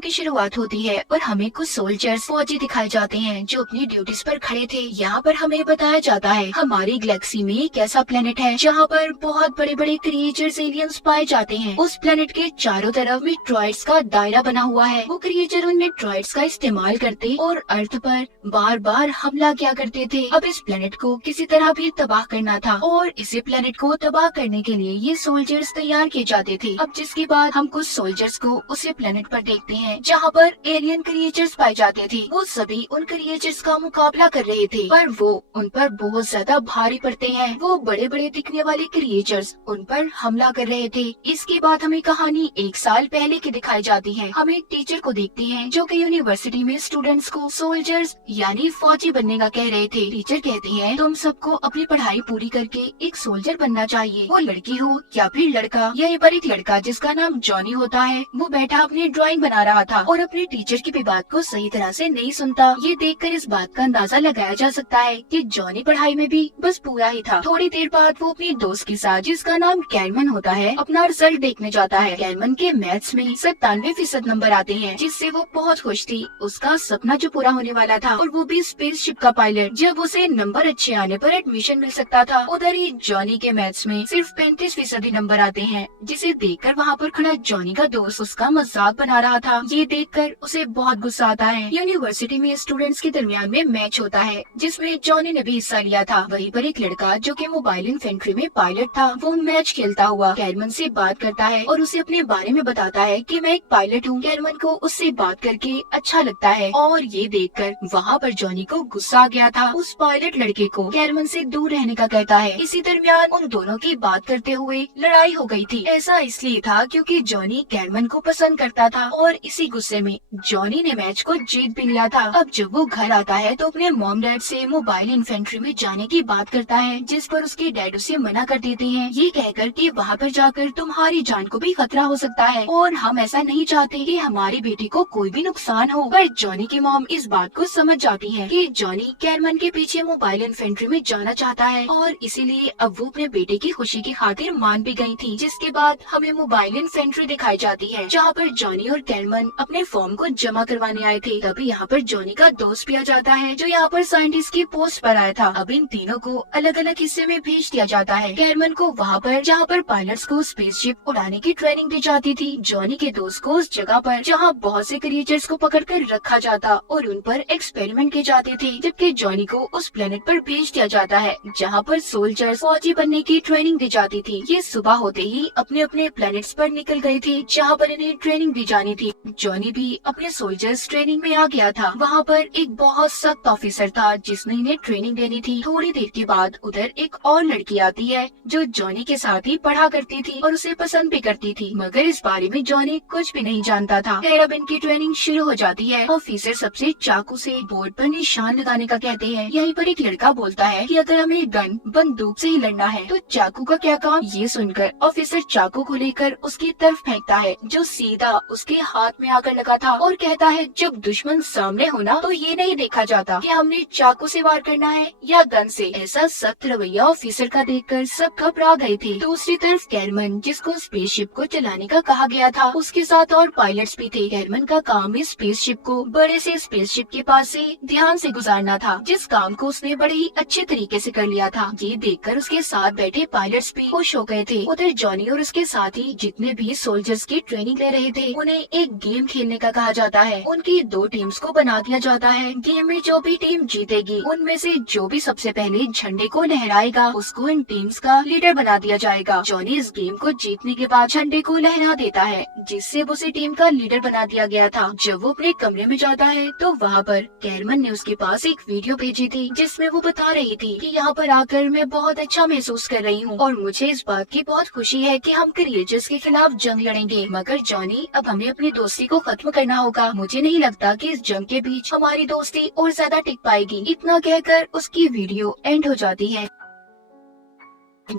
की शुरुआत होती है और हमें कुछ सोल्जर्स फौजी दिखाए जाते हैं जो अपनी ड्यूटीज पर खड़े थे। यहाँ पर हमें बताया जाता है हमारी गैलेक्सी में एक ऐसा प्लेनेट है जहाँ पर बहुत बड़े बड़े क्रिएचर्स एलियंस पाए जाते हैं। उस प्लेनेट के चारों तरफ मेट्रॉइड्स का दायरा बना हुआ है। वो क्रिएचर उन मेट्रॉइड्स का इस्तेमाल करते और अर्थ पर बार बार हमला किया करते थे। अब इस प्लेनेट को किसी तरह भी तबाह करना था और इसी प्लेनेट को तबाह करने के लिए ये सोल्जर्स तैयार किए जाते थे। अब जिसके बाद हम कुछ सोल्जर्स को उसी प्लेनेट पर देखते हैं जहाँ पर एलियन क्रिएचर्स पाए जाते थे। वो सभी उन क्रिएचर्स का मुकाबला कर रहे थे पर वो उन पर बहुत ज्यादा भारी पड़ते हैं। वो बड़े बड़े दिखने वाले क्रिएचर्स उन पर हमला कर रहे थे। इसके बाद हमें कहानी 1 साल पहले की दिखाई जाती है। हम एक टीचर को देखते हैं जो कि यूनिवर्सिटी में स्टूडेंट्स को सोल्जर्स यानी फौजी बनने का कह रहे थे। टीचर कहते हैं तुम सबको अपनी पढ़ाई पूरी करके एक सोल्जर बनना चाहिए, वो लड़की हो या फिर लड़का। यहीं पर एक लड़का जिसका नाम जॉनी होता है वो बैठा अपनी ड्राइंग बना रहा था और अपने टीचर की भी बात को सही तरह से नहीं सुनता। ये देखकर इस बात का अंदाजा लगाया जा सकता है कि जॉनी पढ़ाई में भी बस पूरा ही था। थोड़ी देर बाद वो अपनी दोस्त के साथ जिसका नाम कैरमन होता है अपना रिजल्ट देखने जाता है। कैरमन के मैथ्स में 97% नंबर आते हैं जिससे वो बहुत खुश थी। उसका सपना जो पूरा होने वाला था और वो भी स्पेसशिप का पायलट। जब उसे नंबर अच्छे आने पर एडमिशन मिल सकता था, उधर ही जॉनी के मैथ्स में सिर्फ 35% नंबर आते हैं, जिसे देखकर वहाँ पर खड़ा जॉनी का दोस्त उसका मजाक बना रहा था। ये देखकर उसे बहुत गुस्सा आता है। यूनिवर्सिटी में स्टूडेंट्स के दरमियान में मैच होता है जिसमें जॉनी ने भी हिस्सा लिया था। वहीं पर एक लड़का जो कि मोबाइल इन्फेंट्री में पायलट था वो मैच खेलता हुआ कैरमन से बात करता है और उसे अपने बारे में बताता है कि मैं एक पायलट हूँ। कैरमन को उससे बात करके अच्छा लगता है और ये देखकर वहाँ पर जॉनी को गुस्सा आ गया था। उस पायलट लड़के को कैरमन से दूर रहने का कहता है। इसी दरमियान उन दोनों की बात करते हुए लड़ाई हो गई थी। ऐसा इसलिए था क्योंकि जॉनी कैरमन को पसंद करता था और इसी गुस्से में जॉनी ने मैच को जीत भी लिया था। अब जब वो घर आता है तो अपने मॉम डैड से मोबाइल इन्फेंट्री में जाने की बात करता है, जिस पर उसके डैड उसे मना कर देते हैं, ये कहकर कि वहाँ पर जाकर तुम्हारी जान को भी खतरा हो सकता है और हम ऐसा नहीं चाहते कि हमारी बेटी को कोई भी नुकसान हो। पर जॉनी की मॉम इस बात को समझ जाती है कि जॉनी कैरमन के पीछे मोबाइल इन्फेंट्री में जाना चाहता है और इसीलिए अब वो अपने बेटे की खुशी की खातिर मान भी गई थी। जिसके बाद हमें मोबाइल इन्फेंट्री दिखाई जाती है जहाँ पर जॉनी और कैरमन अपने फॉर्म को जमा करवाने आए थे। तभी यहाँ पर जॉनी का दोस्त भी आ जाता है जो यहाँ पर साइंटिस्ट की पोस्ट पर आया था। अब इन तीनों को अलग अलग हिस्से में भेज दिया जाता है। कैरमन को वहाँ पर जहाँ पर पायलट्स को स्पेसशिप उड़ाने की ट्रेनिंग दी जाती थी, जॉनी के दोस्त को उस जगह पर जहाँ बहुत से क्रिएचर्स को पकड़ कर रखा जाता और उन पर एक्सपेरिमेंट किए जाते थे, जबकि जॉनी को उस प्लेनेट पर भेज दिया जाता है जहाँ पर सोल्जर्स फौजी बनने की ट्रेनिंग दी जाती थी। ये सुबह होते ही अपने अपने प्लेनेट्स पर निकल गए थे जहाँ पर इन्हें ट्रेनिंग दी जानी थी। जॉनी भी अपने सोल्जर्स ट्रेनिंग में आ गया था। वहाँ पर एक बहुत सख्त ऑफिसर था जिसने इन्हें ट्रेनिंग देनी थी। थोड़ी देर के बाद उधर एक और लड़की आती है जो जॉनी के साथ ही पढ़ा करती थी और उसे पसंद भी करती थी, मगर इस बारे में जॉनी कुछ भी नहीं जानता था। खैर अब इनकी ट्रेनिंग शुरू हो जाती है। ऑफिसर सबसे चाकू से बोर्ड पर निशान लगाने का कहते हैं। यहीं पर एक लड़का बोलता है कि अगर हमें गन बंदूक से ही लड़ना है तो चाकू का क्या काम। ये सुनकर ऑफिसर चाकू को लेकर उसकी तरफ फेंकता है जो सीधा उसके हाथ में आकर लगा था और कहता है जब दुश्मन सामने होना तो ये नहीं देखा जाता कि हमने चाकू से वार करना है या गन से। ऐसा सख्त रवैया ऑफिसर का देखकर सब घबरा गए थे। दूसरी तरफ कैरमन जिसको स्पेसशिप को चलाने का कहा गया था, उसके साथ और पायलट्स भी थे। कैरमन का काम इस स्पेसशिप को बड़े से स्पेसशिप के पास से ध्यान से गुजारना था, जिस काम को उसने बड़े ही अच्छे तरीके से कर लिया था। ये देखकर उसके साथ बैठे पायलट्स भी खुश हो गए थे। उधर जॉनी और उसके साथ ही जितने भी सोल्जर्स की ट्रेनिंग ले रहे थे उन्हें एक गेम खेलने का कहा जाता है। उनकी 2 टीम्स को बना दिया जाता है। गेम में जो भी टीम जीतेगी उनमें से जो भी सबसे पहले झंडे को लहराएगा उसको इन टीम्स का लीडर बना दिया जाएगा। जॉनी इस गेम को जीतने के बाद झंडे को लहरा देता है जिससे उसे टीम का लीडर बना दिया गया था। जब वो अपने कमरे में जाता है तो वहाँ पर कैरमन ने उसके पास एक वीडियो भेजी थी जिसमें वो बता रही थी कि यहाँ पर आकर मैं बहुत अच्छा महसूस कर रही हूँ और मुझे इस बात की बहुत खुशी है कि हम क्रिएचर्स के खिलाफ जंग लड़ेंगे, मगर जॉनी अब हमें अपनी दोस्ती को खत्म करना होगा। मुझे नहीं लगता कि इस जंग के बीच हमारी दोस्ती और ज्यादा टिक पाएगी। इतना कहकर उसकी वीडियो एंड हो जाती है।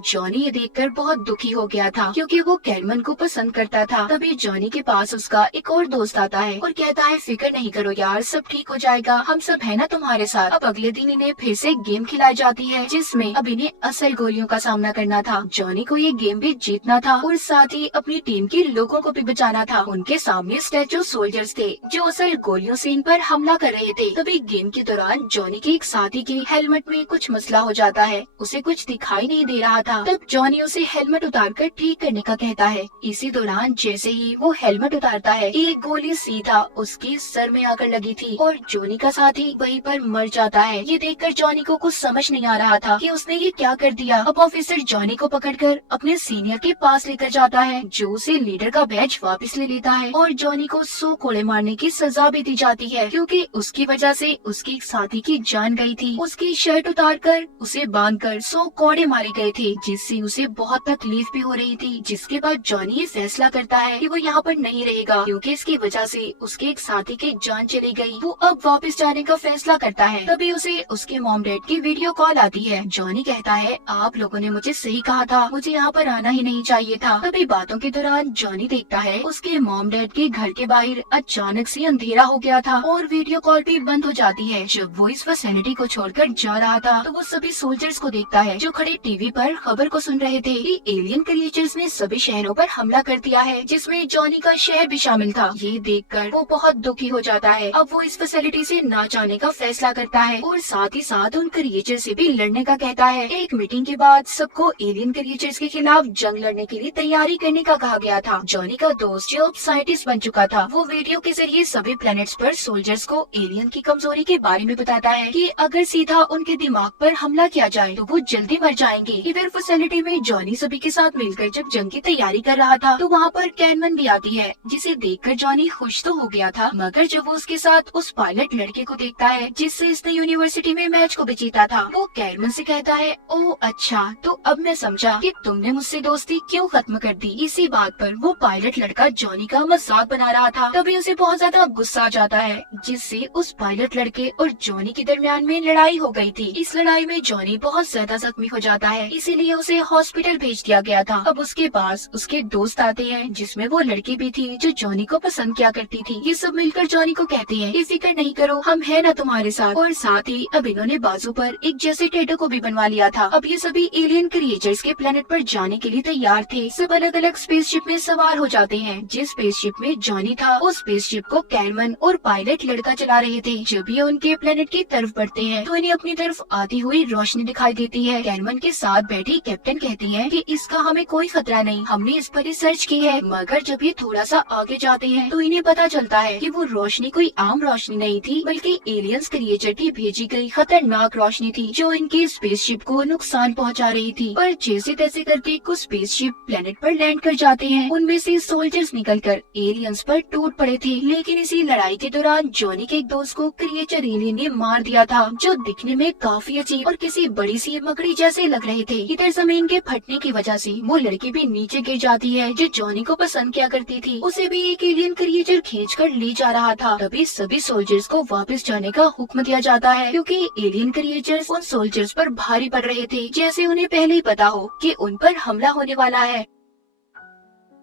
जॉनी ये देखकर बहुत दुखी हो गया था क्योंकि वो कैरमन को पसंद करता था। तभी जॉनी के पास उसका एक और दोस्त आता है और कहता है फिक्र नहीं करो यार, सब ठीक हो जाएगा, हम सब है ना तुम्हारे साथ। अब अगले दिन इन्हें फिर से गेम खिलाई जाती है जिसमें अब इन्हें असल गोलियों का सामना करना था। जॉनी को ये गेम भी जीतना था और साथ ही अपनी टीम के लोगों को भी बचाना था। उनके सामने स्टैचू सोल्जर्स थे जो असल गोलियों से इन पर हमला कर रहे थे। तभी गेम के दौरान जॉनी के एक साथी के हेलमेट में कुछ मसला हो जाता है, उसे कुछ दिखाई नहीं दे रहा था। तब जॉनी उसे हेलमेट उतारकर ठीक करने का कहता है। इसी दौरान जैसे ही वो हेलमेट उतारता है एक गोली सीधा उसके सर में आकर लगी थी और जॉनी का साथी वहीं पर मर जाता है। ये देखकर जॉनी को कुछ समझ नहीं आ रहा था कि उसने ये क्या कर दिया। अब ऑफिसर जॉनी को पकड़कर अपने सीनियर के पास लेकर जाता है जो उसे लीडर का बैज वापस ले लेता है और जॉनी को 100 कोड़े मारने की सजा भी दी जाती है क्योंकि उसकी वजह से उसके एक साथी की जान गई थी। उसकी शर्ट उतारकर उसे बांधकर 100 कोड़े मारे गए थे जिससे उसे बहुत तकलीफ भी हो रही थी। जिसके बाद जॉनी ये फैसला करता है कि वो यहाँ पर नहीं रहेगा क्योंकि इसकी वजह से उसके एक साथी की जान चली गई। वो अब वापस जाने का फैसला करता है। तभी उसे उसके मॉम डैड की वीडियो कॉल आती है। जॉनी कहता है आप लोगों ने मुझे सही कहा था, मुझे यहाँ पर आना ही नहीं चाहिए था। तभी बातों के दौरान जॉनी देखता है उसके मॉम डैड के घर के बाहर अचानक से अंधेरा हो गया था और वीडियो कॉल भी बंद हो जाती है। जब वो इस फैसिलिटी को छोड़कर जा रहा था तो वो सभी सोल्जर्स को देखता है जो खड़े टीवी पर खबर को सुन रहे थे कि एलियन क्रिएचर्स ने सभी शहरों पर हमला कर दिया है जिसमें जॉनी का शहर भी शामिल था। ये देखकर वो बहुत दुखी हो जाता है। अब वो इस फैसिलिटी से ना जाने का फैसला करता है और साथ ही साथ उन क्रिएचर से भी लड़ने का कहता है। एक मीटिंग के बाद सबको एलियन क्रिएचर्स के खिलाफ जंग लड़ने के लिए तैयारी करने का कहा गया था। जॉनी का दोस्त जो अब साइंटिस्ट बन चुका था वो वीडियो के जरिए सभी प्लैनेट्स पर सोल्जर्स को एलियन की कमजोरी के बारे में बताता है कि अगर सीधा उनके दिमाग पर हमला किया जाए तो वो जल्दी मर जाएंगे। इधर फैसिलिटी में जॉनी सभी के साथ मिलकर जब जंग की तैयारी कर रहा था तो वहाँ पर कैरमन भी आती है जिसे देखकर जॉनी खुश तो हो गया था मगर जब वो उसके साथ उस पायलट लड़के को देखता है जिससे इसने यूनिवर्सिटी में मैच को भी जीता था वो कैरमन से कहता है ओह अच्छा, तो अब मैं समझा कि तुमने मुझसे दोस्ती क्यों खत्म कर दी। इसी बात पर वो पायलट लड़का जॉनी का मजाक बना रहा था। तभी उसे बहुत ज्यादा गुस्सा आ जाता है जिससे उस पायलट लड़के और जॉनी के दरमियान में लड़ाई हो गई थी। इस लड़ाई में जॉनी बहुत ज्यादा जख्मी हो जाता है इसीलिए उसे हॉस्पिटल भेज दिया गया था। अब उसके पास उसके दोस्त आते हैं जिसमें वो लड़की भी थी जो जॉनी को पसंद किया करती थी। ये सब मिलकर जॉनी को कहते हैं कि फिक्र नहीं करो, हम है ना तुम्हारे साथ। और साथ ही अब इन्होंने बाजू पर एक जैसे टैटू को भी बनवा लिया था। अब ये सभी एलियन क्रिएचर्स के प्लेनेट पर जाने के लिए तैयार थे। सब अलग अलग स्पेसशिप में सवार हो जाते हैं। जिस स्पेसशिप में जॉनी था उस स्पेसशिप को कैरमन और पायलट लड़का चला रहे थे। जब ये उनके प्लेनेट की तरफ बढ़ते हैं तो इन्हें अपनी तरफ आती हुई रोशनी दिखाई देती है। कैरमन के साथ बैठी कैप्टन कहती है कि इसका हमें कोई खतरा नहीं, हमने इस पर रिसर्च की है। मगर जब ये थोड़ा सा आगे जाते हैं तो इन्हें पता चलता है कि वो रोशनी कोई आम रोशनी नहीं थी बल्कि एलियंस क्रिएचर की भेजी गई खतरनाक रोशनी थी जो इनके स्पेसशिप को नुकसान पहुंचा रही थी। पर जैसे तैसे करके कुछ स्पेसशिप प्लेनेट पर लैंड कर जाते हैं। उनमें से सोल्जर्स निकलकर एलियंस पर टूट पड़े थे। लेकिन इसी लड़ाई के दौरान जॉनी के एक दोस्त को क्रिएचर एलियन ने मार दिया था जो दिखने में काफी अजीब और किसी बड़ी सी मकड़ी जैसे लग रहे थे। इधर जमीन के फटने की वजह से वो लड़की भी नीचे गिर जाती है जो जॉनी को पसंद किया करती थी। उसे भी एक एलियन क्रिएचर खींच कर ले जा रहा था। तभी सभी सोल्जर्स को वापस जाने का हुक्म दिया जाता है क्योंकि एलियन क्रिएचर्स उन सोल्जर्स पर भारी पड़ रहे थे जैसे उन्हें पहले ही पता हो कि उन पर हमला होने वाला है।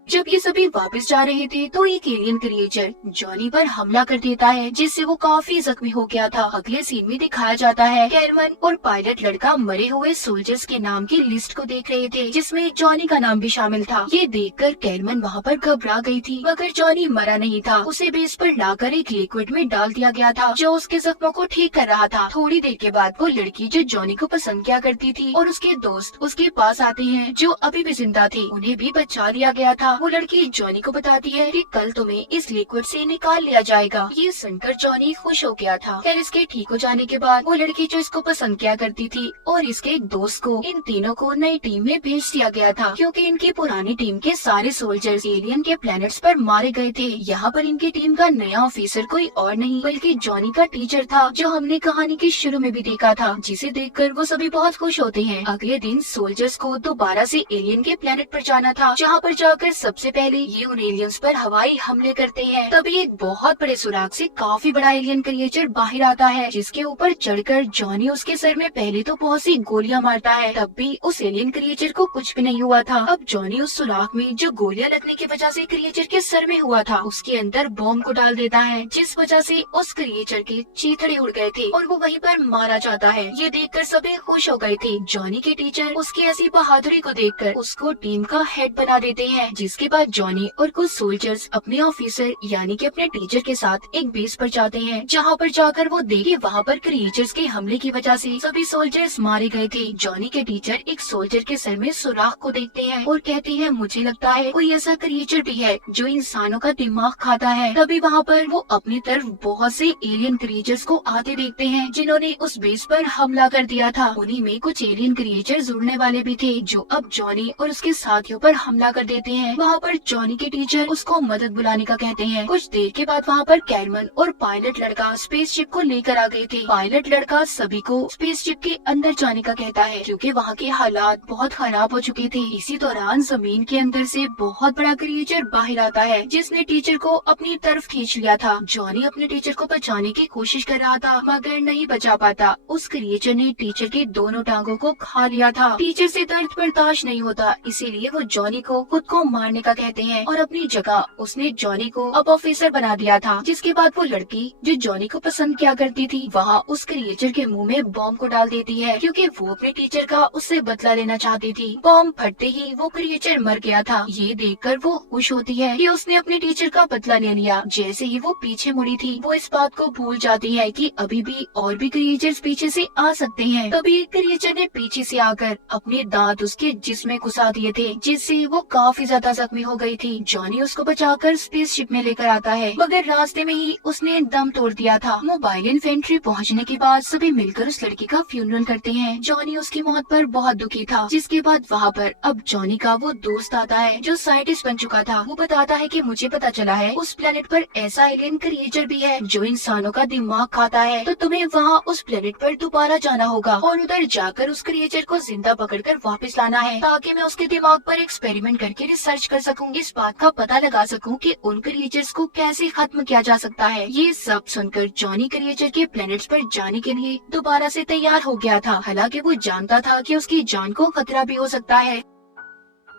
जब ये सभी वापस जा रहे थे तो एक एलियन क्रिएचर जॉनी पर हमला कर देता है जिससे वो काफी जख्मी हो गया था। अगले सीन में दिखाया जाता है कैरमन और पायलट लड़का मरे हुए सोल्जर्स के नाम की लिस्ट को देख रहे थे जिसमें जॉनी का नाम भी शामिल था। ये देखकर कैरमन वहाँ पर घबरा गई थी मगर जॉनी मरा नहीं था। उसे बेस पर लाकर एक लिक्विड में डाल दिया गया था जो उसके जख्मों को ठीक कर रहा था। थोड़ी देर के बाद वो लड़की जो जॉनी को पसंद किया करती थी और उसके दोस्त उसके पास आते हैं जो अभी भी जिंदा थे, उन्हें भी बचा लिया गया था। वो लड़की जॉनी को बताती है कि कल तुम्हें इस लिक्विड से निकाल लिया जाएगा। ये सुनकर जॉनी खुश हो गया था। खैर इसके ठीक हो जाने के बाद वो लड़की जो इसको पसंद किया करती थी और इसके एक दोस्त को इन तीनों को नई टीम में भेज दिया गया था क्योंकि इनकी पुरानी टीम के सारे सोल्जर्स एलियन के प्लैनेट्स पर मारे गए थे। यहाँ पर इनकी टीम का नया ऑफिसर कोई और नहीं बल्कि जॉनी का टीचर था जो हमने कहानी के शुरू में भी देखा था, जिसे देखकर वो सभी बहुत खुश होते हैं। अगले दिन सोल्जर्स को दोबारा से एलियन के प्लैनेट पर जाना था जहाँ पर जाकर सबसे पहले ये उन एलियंस पर हवाई हमले करते हैं। तभी एक बहुत बड़े सुराग से काफी बड़ा एलियन क्रिएचर बाहर आता है, जिसके ऊपर चढ़कर जॉनी उसके सर में पहले तो बहुत सी गोलियां मारता है। तब भी उस एलियन क्रिएचर को कुछ भी नहीं हुआ था। अब जॉनी उस सुराग में जो गोलियां लगने की वजह से क्रिएचर के सर में हुआ था, उसके अंदर बॉम्ब को डाल देता है, जिस वजह से उस क्रिएचर के चीथड़े उड़ गए थे और वो वहीं पर मारा जाता है। ये देखकर सभी खुश हो गए थे। जॉनी के टीचर उसकी ऐसी बहादुरी को देखकर उसको टीम का हेड बना देते हैं। जिसके बाद जॉनी और कुछ सोल्जर्स अपने ऑफिसर यानी कि अपने टीचर के साथ एक बेस पर जाते हैं, जहाँ पर जाकर वो देखे वहाँ पर क्रिएचर्स के हमले की वजह से सभी सोल्जर्स मारे गए थे। जॉनी के टीचर एक सोल्जर के सर में सुराख को देखते हैं और कहते हैं, मुझे लगता है कोई ऐसा क्रिएचर भी है जो इंसानों का दिमाग खाता है। तभी वहाँ पर वो अपनी तरफ बहुत से एलियन क्रिएचर्स को आते देखते हैं, जिन्होंने उस बेस पर हमला कर दिया था। उन्हीं में कुछ एलियन क्रिएचर जुड़ने वाले भी थे, जो अब जॉनी और उसके साथियों पर हमला कर देते हैं। वहाँ पर जॉनी के टीचर उसको मदद बुलाने का कहते हैं। कुछ देर के बाद वहाँ पर कैरमन और पायलट लड़का स्पेसशिप को लेकर आ गए थे। पायलट लड़का सभी को स्पेसशिप के अंदर जाने का कहता है, क्योंकि वहाँ के हालात बहुत खराब हो चुके थे। इसी दौरान जमीन के अंदर से बहुत बड़ा क्रिएचर बाहर आता है, जिसने टीचर को अपनी तरफ खींच लिया था। जॉनी अपने टीचर को बचाने की कोशिश कर रहा था, मगर नहीं बचा पाता। उस क्रिएचर ने टीचर के दोनों टांगों को खा लिया था। टीचर से दर्द बर्दाश्त नहीं होता, इसीलिए वो जॉनी को खुद को मारने का कहते हैं और अपनी जगह उसने जॉनी को अब ऑफिसर बना दिया था। जिसके बाद वो लड़की जो जॉनी को पसंद किया करती थी, वहाँ उस क्रिएचर के मुंह में बॉम्ब को डाल देती है, क्योंकि वो अपने टीचर का उससे बदला लेना चाहती थी। बॉम्ब फटते ही वो क्रिएचर मर गया था। ये देखकर वो खुश होती है कि उसने अपने टीचर का बदला ले लिया। जैसे ही वो पीछे मुड़ी थी, वो इस बात को भूल जाती है कि अभी भी और भी क्रिएचर्स पीछे से आ सकते हैं। तभी क्रिएचर ने पीछे से आकर अपने दांत उसके जिस्म में घुसा दिए थे, जिससे वो काफी ज्यादा जख्मी हो गई थी। जॉनी उसको बचाकर स्पेसशिप में लेकर आता है, मगर रास्ते में ही उसने दम तोड़ दिया था। मोबाइल इन्फेंट्री पहुंचने के बाद सभी मिलकर उस लड़की का फ्यूनरल करते हैं। जॉनी उसकी मौत पर बहुत दुखी था। जिसके बाद वहाँ पर अब जॉनी का वो दोस्त आता है जो साइंटिस्ट बन चुका था। वो बताता है कि मुझे पता चला है उस प्लेनेट पर ऐसा एलियन क्रिएचर भी है जो इंसानों का दिमाग खाता है, तो तुम्हें वहाँ उस प्लेनेट पर दोबारा जाना होगा और उधर जाकर उस क्रिएचर को जिंदा पकड़कर वापस लाना है, ताकि मैं उसके दिमाग पर एक्सपेरिमेंट करके रिसर्च कर सकूं, इस बात का पता लगा सकूं कि उन क्रिएचर्स को कैसे खत्म किया जा सकता है। ये सब सुनकर जॉनी क्रिएचर के प्लेनेट्स पर जाने के लिए दोबारा से तैयार हो गया था। हालांकि वो जानता था कि उसकी जान को खतरा भी हो सकता है।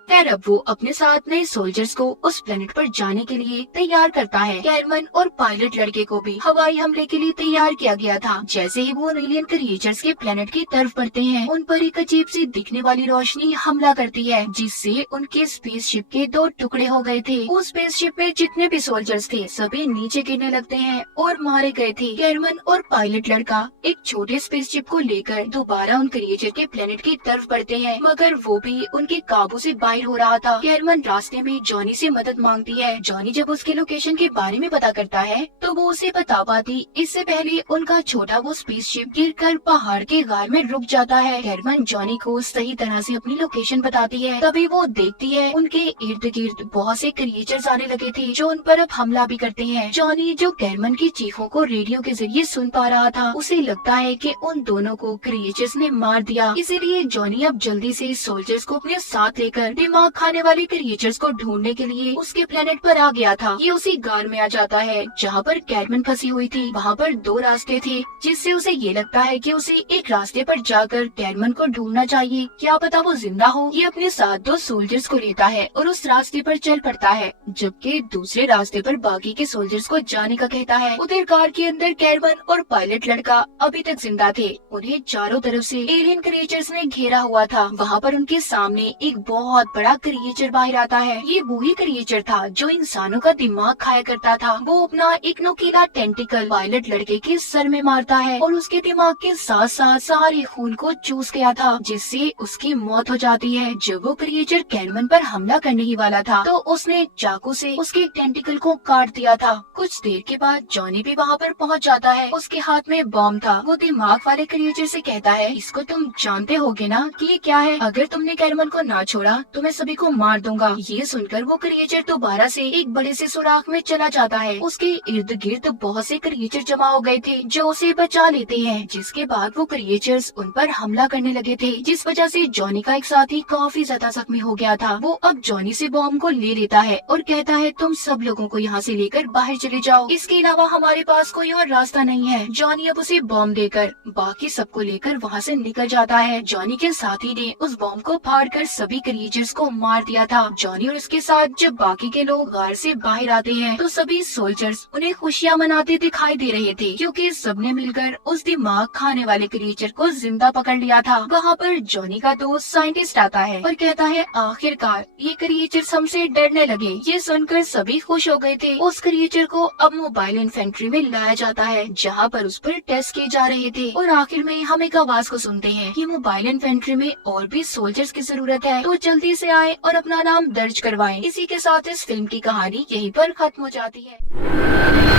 खैर अब वो अपने साथ नए सोल्जर्स को उस प्लेनेट पर जाने के लिए तैयार करता है। कैरमन और पायलट लड़के को भी हवाई हमले के लिए तैयार किया गया था। जैसे ही वो एलियन क्रिएचर्स के प्लेनेट की तरफ बढ़ते हैं, उन पर एक अजीब सी दिखने वाली रोशनी हमला करती है, जिससे उनके स्पेसशिप के 2 टुकड़े हो गए थे। उस स्पेसशिप में जितने भी सोल्जर्स थे सभी नीचे गिरने लगते हैं और मारे गए थे। कैरमन और पायलट लड़का एक छोटे स्पेसशिप को लेकर दोबारा उन क्रिएचर के प्लेनेट की तरफ बढ़ते हैं, मगर वो भी उनके काबू से बाहर हो रहा था। कैरमन रास्ते में जॉनी से मदद मांगती है। जॉनी जब उसके लोकेशन के बारे में पता करता है तो वो उसे बता पाती इससे पहले उनका छोटा वो स्पेसशिप गिरकर पहाड़ के गार में रुक जाता है। कैरमन जॉनी को सही तरह से अपनी लोकेशन बताती है। तभी वो देखती है उनके इर्द गिर्द बहुत से क्रिएचर्स आने लगे थे जो उन पर अब हमला भी करते हैं। जॉनी जो कैरमन की चीखों को रेडियो के जरिए सुन पा रहा था, उसे लगता है कि उन दोनों को क्रिएचर्स ने मार दिया। इसीलिए जॉनी अब जल्दी से सोल्जर्स को अपने साथ लेकर दिमाग खाने वाले क्रिएचर्स को ढूंढने के लिए उसके प्लेनेट पर आ गया था। ये उसी गार में आ जाता है जहाँ पर कैरमन फंसी हुई थी। वहाँ पर 2 रास्ते थे, जिससे उसे ये लगता है कि उसे एक रास्ते पर जाकर कैरमन को ढूंढना चाहिए, क्या पता वो जिंदा हो। ये अपने साथ 2 सोल्जर्स को लेता है और उस रास्ते पर चल पड़ता है, जबकि दूसरे रास्ते पर बाकी के सोल्जर्स को जाने का कहता है। उधर कार के अंदर कैरमन और पायलट लड़का अभी तक जिंदा थे। उन्हें चारों तरफ से एलियन क्रिएचर्स ने घेरा हुआ था। वहाँ पर उनके सामने एक बहुत बड़ा क्रिएचर बाहर आता है। ये वही क्रिएचर था जो इंसानों का दिमाग खाया करता था। वो अपना एक नुकीला टेंटिकल पायलट लड़के के सर में मारता है और उसके दिमाग के साथ साथ सारे खून को चूस गया था, जिससे उसकी मौत हो जाती है। जब वो क्रिएचर कैरमन पर हमला करने ही वाला था तो उसने चाकू से उसके टेंटिकल को काट दिया था। कुछ देर के बाद जॉनी भी वहाँ पर पहुँच जाता है। उसके हाथ में बॉम्ब था। वो दिमाग वाले क्रिएचर से कहता है, इसको तुम जानते होगे ना कि ये क्या है? अगर तुमने कैरमन को ना छोड़ा तो मैं सभी को मार दूंगा। ये सुनकर वो क्रिएचर दोबारा से एक बड़े से सुराख में चला जाता है। उसके इर्द गिर्द बहुत से क्रिएचर जमा हो गए थे जो उसे बचा लेते हैं, जिसके बाद वो क्रिएचर्स उन पर हमला करने लगे थे, जिस वजह से जॉनी का एक साथी काफी ज्यादा जख्मी हो गया था। वो अब जॉनी से बॉम्ब को ले लेता है और कहता है तुम सब लोगों को यहाँ से लेकर बाहर चले जाओ, इसके अलावा हमारे पास कोई और रास्ता नहीं है। जॉनी अब उसे बॉम्ब देकर बाकी सबको लेकर वहाँ से निकल जाता है। जॉनी के साथी ने उस बॉम्ब को फाड़कर सभी क्रिएचर्स को मार दिया था। जॉनी और उसके साथ जब बाकी के लोग गार से बाहर आते हैं तो सभी सोल्जर्स उन्हें खुशियां मनाते दिखाई दे रहे थे, क्योंकि सबने मिलकर उस दिमाग खाने वाले क्रिएचर को जिंदा पकड़ लिया था। वहाँ पर जॉनी का दोस्त साइंटिस्ट आता है और कहता है आखिरकार ये क्रिएचर्स हमसे डरने लगे। ये सुनकर सभी खुश हो गए थे। उस क्रिएचर को अब मोबाइल इन्फेंट्री में लाया जाता है, जहाँ पर उस पर टेस्ट किए जा रहे थे। और आखिर में हम एक आवाज को सुनते हैं कि मोबाइल इन्फेंट्री में और भी सोल्जर्स की जरूरत है, तो जल्दी से आए और अपना नाम दर्ज करवाएं। इसी के साथ इस फिल्म की कहानी यहीं पर खत्म हो जाती है।